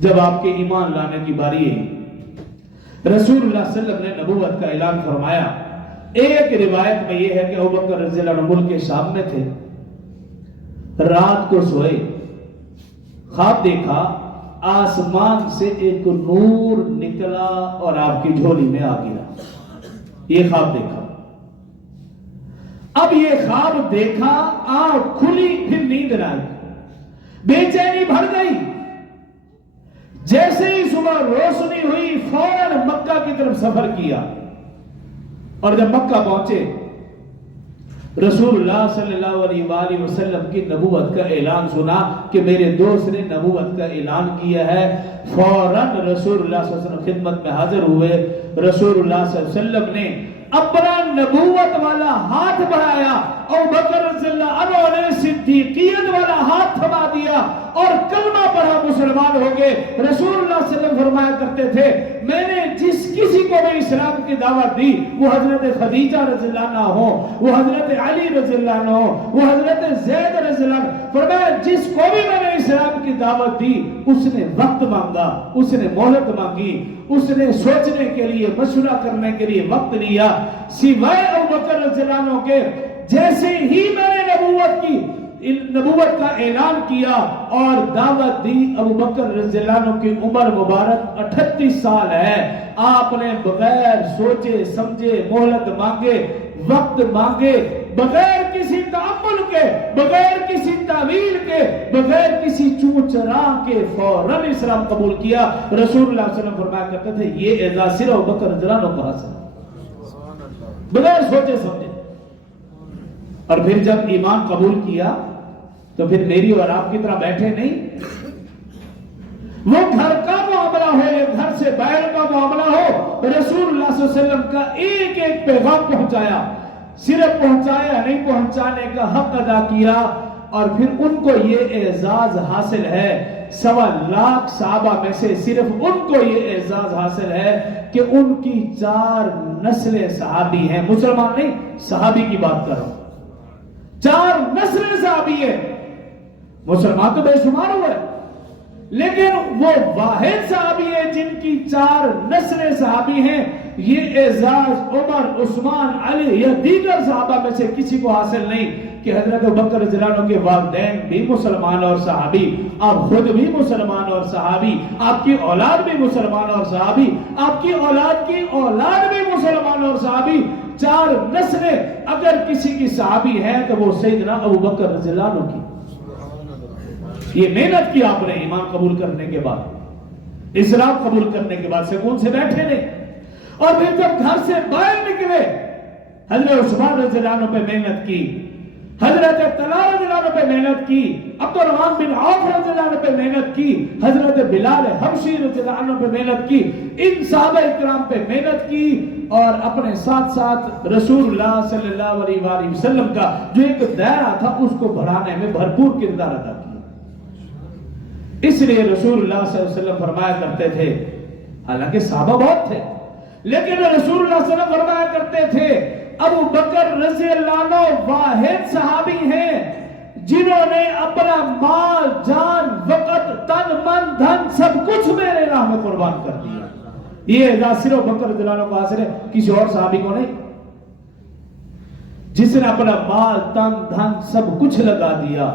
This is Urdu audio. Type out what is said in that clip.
جب آپ کے ایمان لانے کی باری ہے، رسول اللہ صلی اللہ علیہ وسلم نے نبوت کا اعلان فرمایا۔ ایک روایت میں یہ ہے کہ ابوبکر رضی اللہ عنہ ملک کے شام میں تھے، رات کو سوئے، خواب دیکھا، آسمان سے ایک نور نکلا اور آپ کی جھولی میں آ گیا۔ یہ خواب دیکھا۔ اب یہ خواب دیکھا، آنکھ کھلی، پھر نیند نہ آئی، بے چینی بھر گئی۔ جیسے ہی صبح روشنی ہوئی فوراً مکہ کی طرف سفر کیا، اور جب مکہ پہنچے رسول اللہ صلی اللہ علیہ وآلہ وسلم کی نبوت کا اعلان سنا کہ میرے دوست نے نبوت کا اعلان کیا ہے۔ فوراً رسول اللہ صلی اللہ علیہ وسلم خدمت میں حاضر ہوئے۔ رسول اللہ صلی اللہ علیہ وسلم نے اپنا نبوت والا ہاتھ بڑھایا، ابوبکر رضی اللہ عنہ نے صدیقیت والا ہاتھ تھما دیا اور کلمہ پڑھا، مسلمان ہو گئے۔ رسول اللہ صلی اللہ علیہ وسلم فرمایا کرتے تھے، میں نے جس کسی کو بھی اسلام کی دعوت دی، وہ حضرت خدیجہ رضی اللہ عنہ ہو، وہ حضرت علی رضی اللہ عنہ ہو، وہ حضرت زید رضی اللہ عنہ، فرمایا جس کو بھی میں نے اسلام کی دعوت دی، اس نے وقت مانگا، اس نے مہلت مانگی، اس نے سوچنے کے لیے، مشورہ کرنے کے لیے وقت لیا، سوائے ابوبکر رضی اللہ عنہ کے۔ جیسے ہی میں نے نبوت کا اعلان کیا اور دعوت دی، ابوبکر رضی اللہ عنہ کی عمر مبارک 38 سال ہے، آپ نے بغیر سوچے سمجھے، مہلت مانگے، وقت مانگے، بغیر کسی تأمل کے، بغیر کسی تعویل کے، بغیر کسی چون چراغ کے فوراً اسلام قبول کیا۔ رسول اللہ صلی اللہ علیہ وسلم فرمایا کرتے تھے، یہ اعزاز صرف ابوبکر رضی اللہ عنہ کو حاصل ہے، بغیر سوچے سمجھے۔ اور پھر جب ایمان قبول کیا تو پھر میری اور آپ کی طرح بیٹھے نہیں، وہ گھر کا معاملہ ہو یا گھر سے باہر کا معاملہ ہو، رسول اللہ صلی اللہ علیہ وسلم کا ایک ایک پیغام پہنچایا، صرف پہنچایا نہیں، پہنچانے کا حق ادا کیا۔ اور پھر ان کو یہ اعزاز حاصل ہے، 1.25 لاکھ صحابہ میں سے صرف ان کو یہ اعزاز حاصل ہے کہ ان کی 4 نسلیں صحابی ہیں، مسلمان نہیں، صحابی کی بات کر رہا ہوں، 4 نسلیں صحابی ہیں۔ مسلمان تو بے شمار ہوئے، لیکن وہ واحد صحابی ہے جن کی 4 نسلیں صحابی ہیں۔ یہ اعزاز عمر، عثمان، علی یا دیگر صحابہ میں سے کسی کو حاصل نہیں کہ حضرت ابوبکر رضی اللہ عنہ کے والدین بھی مسلمان اور صحابی، آپ خود بھی مسلمان اور صحابی، آپ کی اولاد بھی مسلمان اور صحابی، آپ کی اولاد بھی مسلمان اور صحابی، 4 نسلیں اگر کسی کی صحابی ہے تو وہ سیدنا ابوبکر رضی اللہ عنہ کی۔ یہ محنت کی آپ نے ایمان قبول کرنے کے بعد، اسلام قبول کرنے کے بعد سکون سے بیٹھے نہیں۔ اور پھر جب گھر سے باہر نکلے، حضرت عثمان رضی اللہ عنہ پہ محنت کی، حضرت طلحہ رضی اللہ عنہ پہ محنت کی، عبد الرحمن بن عوف رضی اللہ عنہ پہ محنت کی، حضرت بلال حبشی رضی اللہ عنہ پہ محنت کی، ان صحابہ اکرام پہ محنت کی، اور اپنے ساتھ ساتھ رسول اللہ صلی اللہ علیہ وآلہ وسلم کا جو ایک دائرہ تھا اس کو بڑھانے میں بھرپور کردار ادا کیا۔ اس لیے رسول اللہ صلی اللہ علیہ وسلم فرمایا کرتے تھے، حالانکہ صحابہ بہت تھے، لیکن رسول اللہ صلی اللہ علیہ وسلم فرمایا کرتے تھے ابو بکر رضی اللہ عنہ واحد صحابی ہیں جنہوں نے اپنا مال، جان، وقت، تن، من، دھن سب کچھ میرے راہ میں قربان کر دیا۔ یہ اعزاز صرف ابو بکر رضی اللہ عنہ کو حاصل ہے، کسی اور صحابی کو نہیں، جس نے اپنا مال، تن، دھن سب کچھ لگا دیا